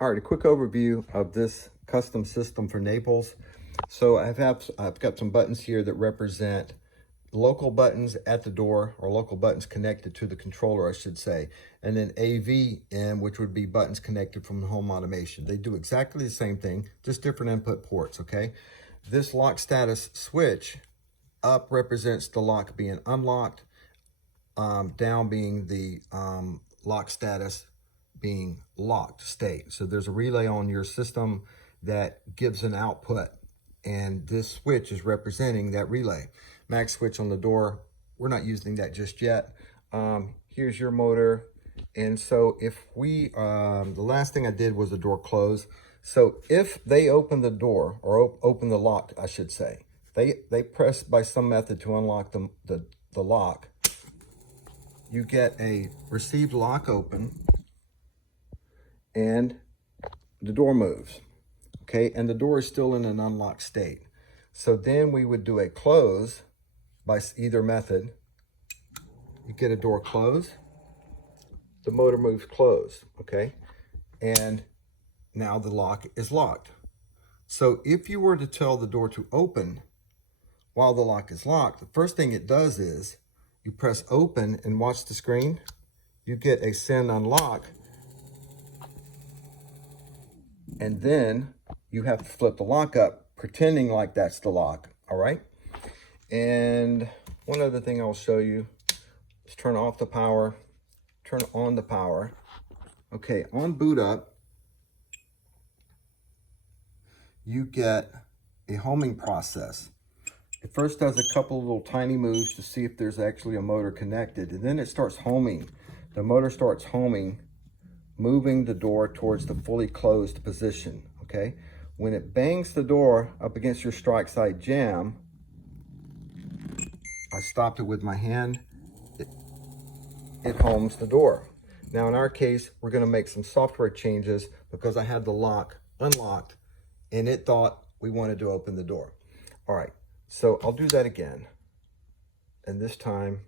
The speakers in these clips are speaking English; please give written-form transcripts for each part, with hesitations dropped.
All right, a quick overview of this custom system for Naples. So I've got some buttons here that represent local buttons at the door, or local buttons connected to the controller, I should say. And then AVM, which would be buttons connected from home automation. They do exactly the same thing, just different input ports, okay? This lock status switch up represents the lock being unlocked, down being the lock status being locked state. So there's a relay on your system that gives an output, and this switch is representing that relay. Mag switch on the door, we're not using that just yet. Here's your motor. And so if we, the last thing I did was the door close. So if they open the door, or open the lock, I should say, they press by some method to unlock the lock, you get a received lock open, and the door moves, okay? And the door is still in an unlocked state. So then we would do a close by either method. You get a door close, the motor moves closed, okay? And now the lock is locked. So if you were to tell the door to open while the lock is locked, the first thing it does is you press open and watch the screen. You get a send unlock, and then you have to flip the lock up, pretending like that's the lock, all right? And one other thing I'll show you is turn off the power, turn on the power. Okay, on boot up, you get a homing process. It first does a couple of little tiny moves to see if there's actually a motor connected, and then it starts homing. The motor starts homing, moving the door towards the fully closed position, okay? When it bangs the door up against your strike side jamb, I stopped it with my hand, it homes the door. Now in our case, we're gonna make some software changes because I had the lock unlocked and it thought we wanted to open the door. All right, so I'll do that again. And this time,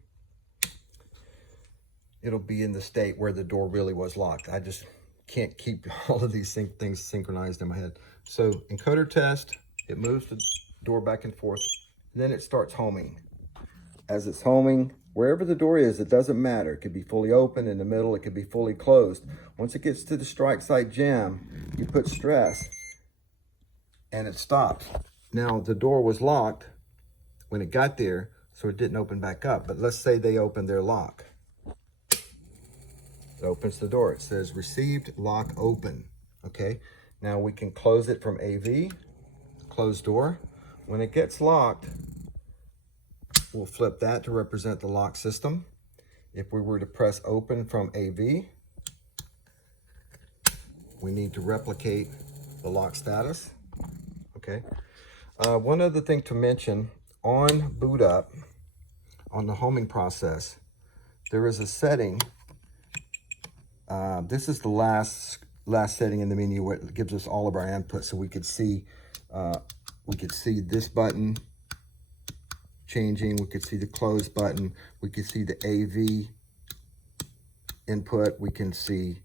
it'll be in the state where the door really was locked. I just can't keep all of these things synchronized in my head. So encoder test, it moves the door back and forth, and then it starts homing. As it's homing, wherever the door is, it doesn't matter. It could be fully open, in the middle, it could be fully closed. Once it gets to the strike side jamb, you put stress, and it stops. Now the door was locked when it got there, so it didn't open back up. But let's say they opened their lock. It opens the door. It says received lock open. Okay, now we can close it from AV, closed door. When it gets locked, we'll flip that to represent the lock system. If we were to press open from AV, we need to replicate the lock status. Okay. One other thing to mention, on boot up, on the homing process, there is a setting. This is the last setting in the menu where it gives us all of our inputs, so we could see this button changing. We could see the close button. We could see the AV input. We can see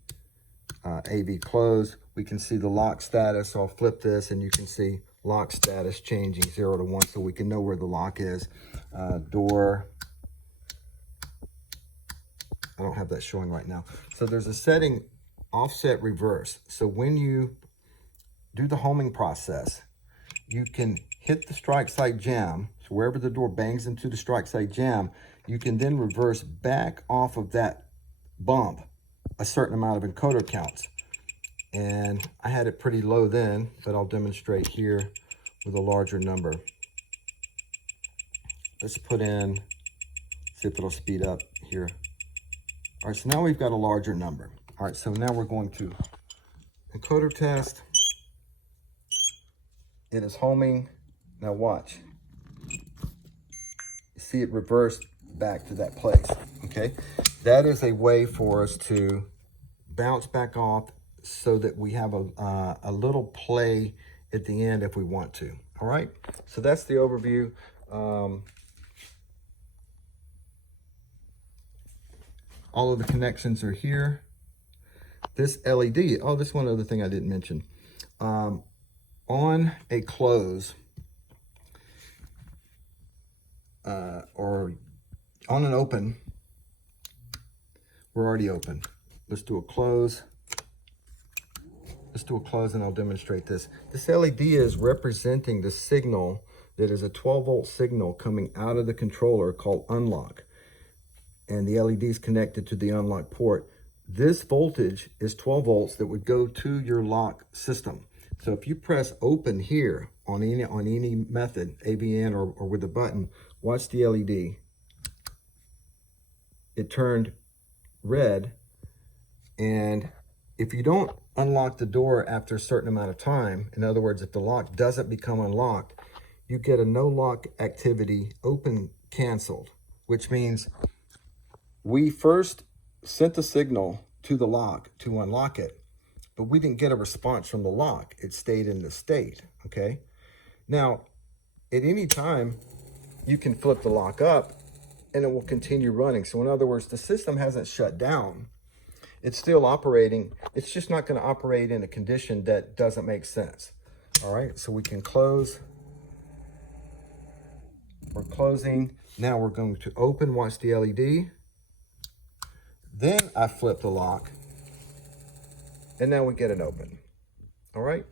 AV close. We can see the lock status. So I'll flip this and you can see lock status changing 0 to 1, so we can know where the lock is. Door, I don't have that showing right now. So there's a setting, offset reverse. So when you do the homing process, you can hit the strike side jamb. So wherever the door bangs into the strike side jamb, you can then reverse back off of that bump a certain amount of encoder counts. And I had it pretty low then, but I'll demonstrate here with a larger number. Let's put in, see if it'll speed up here. All right, so now we've got a larger number. All right, so now we're going to encoder test. It is homing. Now watch. You see it reverse back to that place, okay? That is a way for us to bounce back off so that we have a little play at the end if we want to, all right? So that's the overview. All of the connections are here. this LED, oh, this one other thing I didn't mention. On a close, or on an open, we're already open. Let's do a close. Let's do a close and I'll demonstrate this. This LED is representing the signal that is a 12-volt signal coming out of the controller called unlock. And the LED is connected to the unlock port. This voltage is 12 volts that would go to your lock system. So if you press open here on any method, AVN or with a button, watch the LED. It turned red, and if you don't unlock the door after a certain amount of time, in other words, if the lock doesn't become unlocked, you get a no lock activity open canceled, which means we first sent the signal to the lock to unlock it, but we didn't get a response from the lock. It stayed in the state, okay? Now, at any time, you can flip the lock up and it will continue running. So in other words, the system hasn't shut down. It's still operating. It's just not going to operate in a condition that doesn't make sense. All right, so we can close. We're closing. Now we're going to open, watch the LED. Then I flip the lock, and now we get it open. All right.